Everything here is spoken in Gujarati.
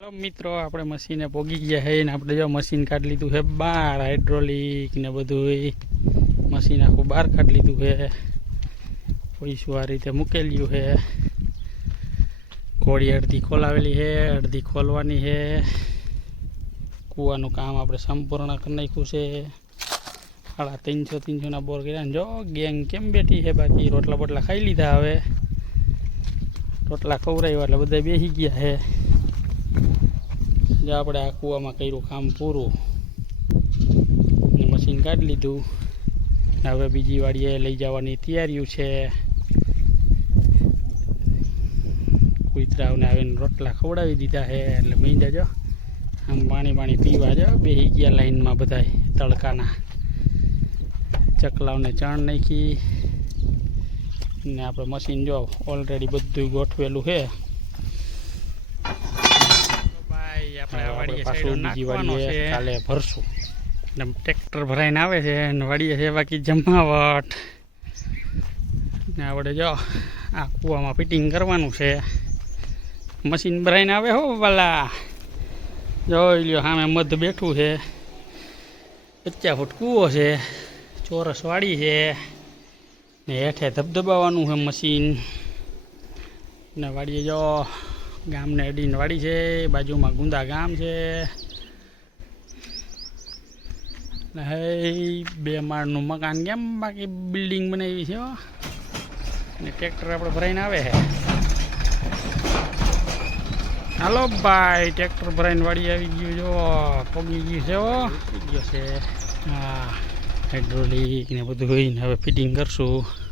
हेलो मित्रों આપણે મશીને પોગી ગયા હે ને આપણે જો મશીન કાઢી લીધું છે બહાર હાઇડ્રોલિક ને બધું મશીન આખું બહાર કાઢી લીધું છે પૈસું આ રીતે મૂકેલ્યું છે કોળી અડધી ખોલાવેલી છે અડધી ખોલવાની છે કૂવાનું કામ આપણે સંપૂર્ણ કરી નાખ્યું છે 350 ના બોર કર્યા જો ગેંગ કેમ બેઠી છે બાકી રોટલા બોટલા ખાઈ લીધા હવે રોટલા ખવરાવ્યા એટલે બધા બેસી ગયા છે जो આપણે આ કૂવામાં કર્યું કામ પૂરું ને મશીન કાઢી લીધું હવે બીજી વાડીએ લઈ જવાની તૈયારીઓ છે કુતરાઓને આવીને રોટલા ખવડાવી દીધા છે એટલે મીંડા જો આમ પાણી પીવા જો બેસી ગયા લાઈનમાં બધા તડકાના ચકલાઓને ચણ નાખી ને આપણે મશીન જો ઓલરેડી બધું ગોઠવેલું છે કાલે ભરશું ટ્રેક્ટર ભરાઈને આવે છે અને વાડીએ છે બાકી જમાવટ ને આપણે જો આ કૂવામાં ફિટિંગ કરવાનું છે મશીન ભરાઈને આવે હો વાલા જોઈ લ્યો સામે મધ બેઠું છે 50 ફૂટ કૂવો છે ચોરસ વાડી છે ને હેઠે ધબધબાવાનું છે મશીન ને વાડીએ જો ગામને અડીને વાડી છે બાજુમાં ગુંદા ગામ છે હે 2 માળનું મકાન કેમ બાકી બિલ્ડિંગ બનાવી છે ને ટ્રેક્ટર આપણે ભરાઈને આવે છે હાલો ભાઈ ટ્રેક્ટર ભરાઈને વાડી આવી ગયું જો પગી ગયું છે હા હાઇડ્રોલિક ને બધું હોય ને હવે ફિટિંગ કરશું